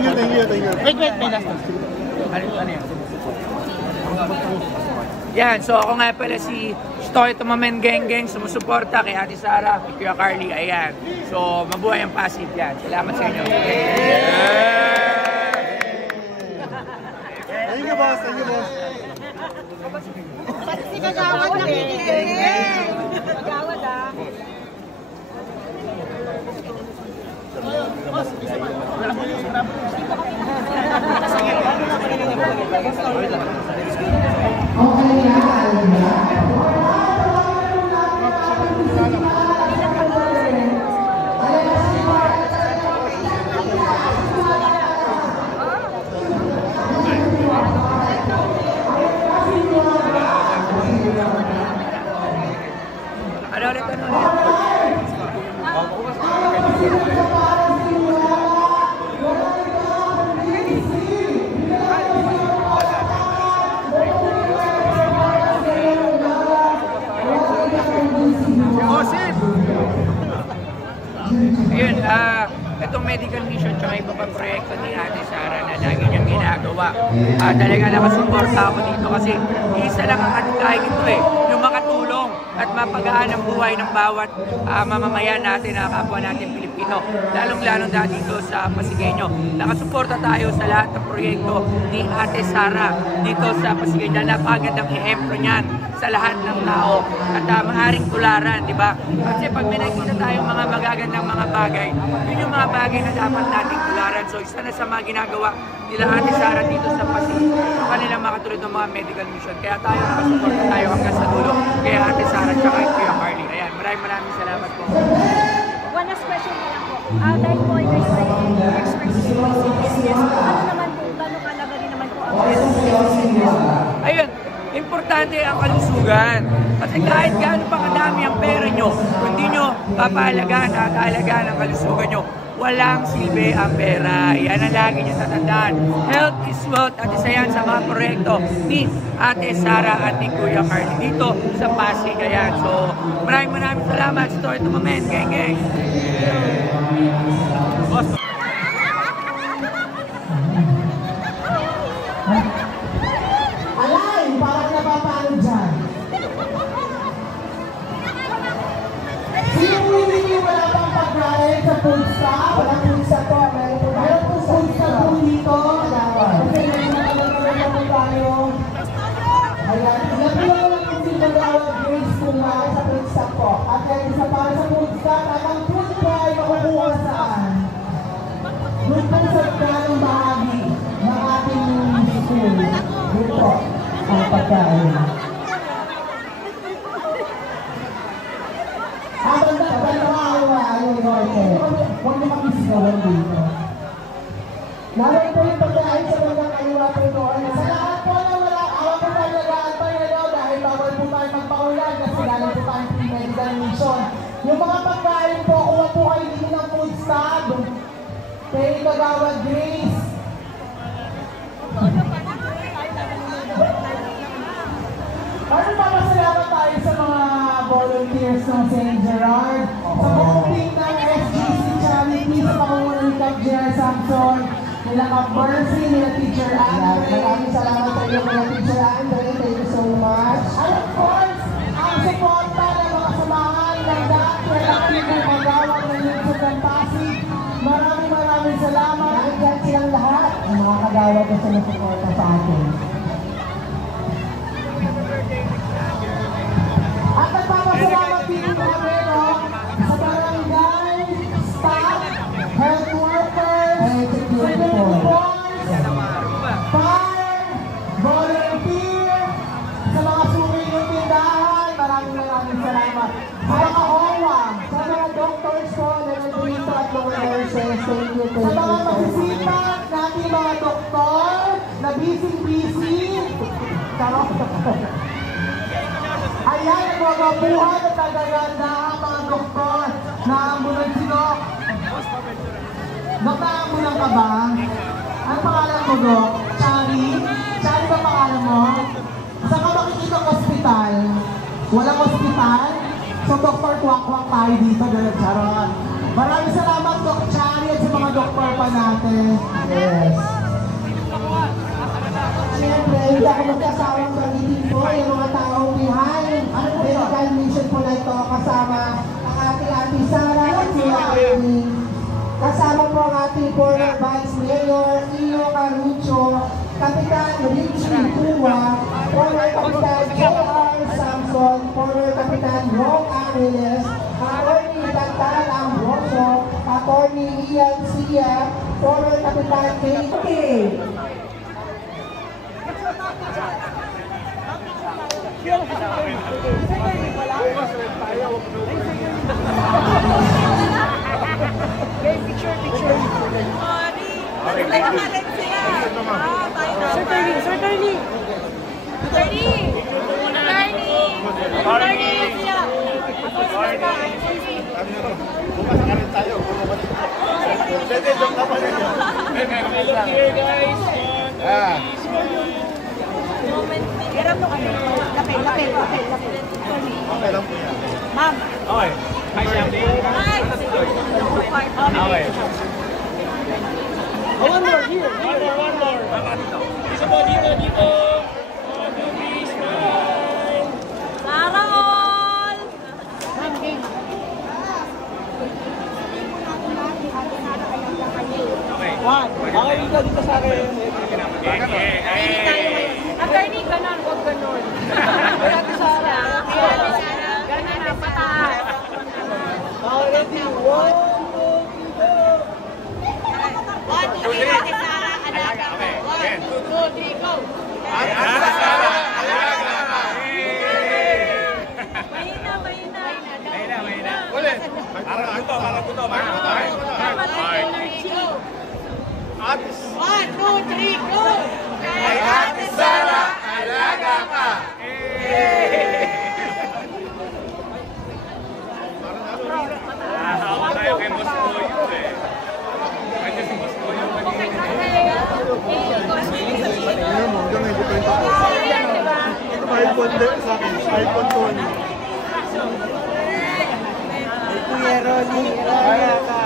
Thank you. Wait, may last one. Ano yan? Yan, so ako nga pala si Stoy Tumamen Geng, sumusuporta kay Ate Sara, kay Kuya Carly, ayan. So, mabuhay ang Pasig yan. Salamat sa inyo. Thank you, boss. Si Kagawad nakikinig. Kagawad ah. Ayun, itong medical mission tsaka iba pa proyekto ni Ate Sara na lagi niyang ginagawa. Talaga nakasuporta ako dito kasi isa lang ang adhikain ito yung makatulong at mapagaan ang buhay ng bawat mamamayan natin na kapwa natin Pilipino. Lalong-lalong dito sa Pasigueño. Nakasuporta tayo sa lahat ng proyekto ni Ate Sara dito sa Pasigueño. Napakagandang ehemplo niyan sa lahat ng tao at maaaring tularan, di ba? Kasi pag may nakita tayong mga magagandang mga bagay, yun yung mga bagay na dapat nating tularan. So isa na sa mga ginagawa nila Ate Sara dito sa Pasig, yung kanilang makatulad ng mga medical mission. Kaya tayo nakasuporta tayo hanggang sa dulo. Kaya Ate Sara at Kuya Carly. Ayan, maraming salamat po. One last question na lang po. Dahil po ay kayo ay expert sa CPS, ano naman po, gano'ng kalaga rin naman po ang ayun, importante ang kalusugan. Kasi kahit gaano pa kadami ang pera nyo, kung di nyo papahalagaan at alagaan ang kalusugan nyo, walang silbi ang pera. Yan ang lagi nyo tatandaan. Health is wealth at isa yan sa mga proyekto ni Ate Sara at ni Kuya Carly dito sa Pasig. Ayan. So, maraming salamat. Story Tumamen. Geng. Alay, bakit napapalo dyan? Sino hindi wala pang pagkain sa food stop? Walang food stop po. Meron po food stop po dito. Kasi may mga tayo. Ayan, ilan po lang ang sinagawag Grace kung sa food stop po. At kaya isa pa sa food stop, at ang food fry makukuha saan? Doon po sa kanong bahagi ng ating school. Doon po ang pagkain. Huwag na makisigawan dito. Lalo po yung pagkain sa mga kaliwa po doon. Sa lahat po na wala, awa po tayo nag-aantay ngayon dahil bawal po tayo magpaulan kasi galing po tayong pre-medical mission. Yung mga pagkain po, kuha po kayo dito ng food stop. Kay Kagawad Grace. Papasalamat tayo sa mga volunteers ng St. Gerard, sa buong team ng SGC Charity, sa pangungunan ni Cap J.R. Samson, nila Cap Mercy, nila Teacher Anne. Maraming salamat sa iyo mga Teacher Anne. Thank you so much. And of course, ang suporta ng mga samahan ng dati at ang Kagawad ng Lungsod ng Pasig. Maraming salamat. Nandiyan silang lahat, ang mga Kagawad na sumusuporta sa atin. At nagpapasalamat din kami sa barangay, staff, health workers, security force, fire, volunteer, sa mga suri ng tindahan, maraming salamat. Sa mga OWA, sa mga doctors po, na nandito at mga nurses, thank you. Sa mga masisipat natin mga doktor, na busy. Ayan, nagwagabuhan at nagaganda ang mga doktor na ambulansyo. Dok, na-ambulan ka ba? Ano pangalan mo, Dok? Chari? Chari ba pangalan mo? Saan ka makikita ng ospital? Walang ospital? So, Dr. Kwak-Kwak tayo dito, Charot. Maraming salamat, Dok Chari, at sa mga doktor pa natin. Yeah. Kasama po ang ating former Vice Mayor, Ino Carucho, Kapitan Richie Tua, former Kapitan J.R. Samson, former Kapitan Ron Angeles, Attorney Dantan Ambrosio, Attorney Ian Sia, former Kapitan K.K. Picture. Sir Curly. Lapel. Okay lang po yan. Ma'am. Okay. Hi, Shambi. Hi. Okay. One more here. One more. Isa po dito. Please, smile. Para all. Ma'am, game. Okay. One. Okay, dito sa akin. Attorney, ganon, huwag ganon. Grabe Sara. Ganon na, pataas. Ready? 1, 2, 3, go! 1, 2, 3, Ate Sara, alaga ko. 1, 2, 3, go! Ate Sara, alaga ka. Mahina. Ulit. Parang buto. Ate 1, 2, 3, go! Kay Ate Sara, alaga ka. Ako tayo kay Boss Boyo eh. Kasi si Boss Boyo iPhone din sa akin, iPhone 20. Kuya Ronnie, kaya ka.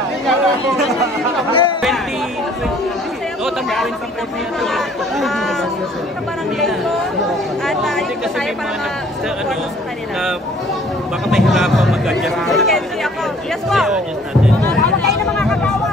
20. Oh, tama 20. Ito parang lento at ayun tayo para ma-support sa kanila. Baka may hirapan mag-adjust. Sige, ako. Yes po. Adjust natin. Tawag kayo ng mga katawa.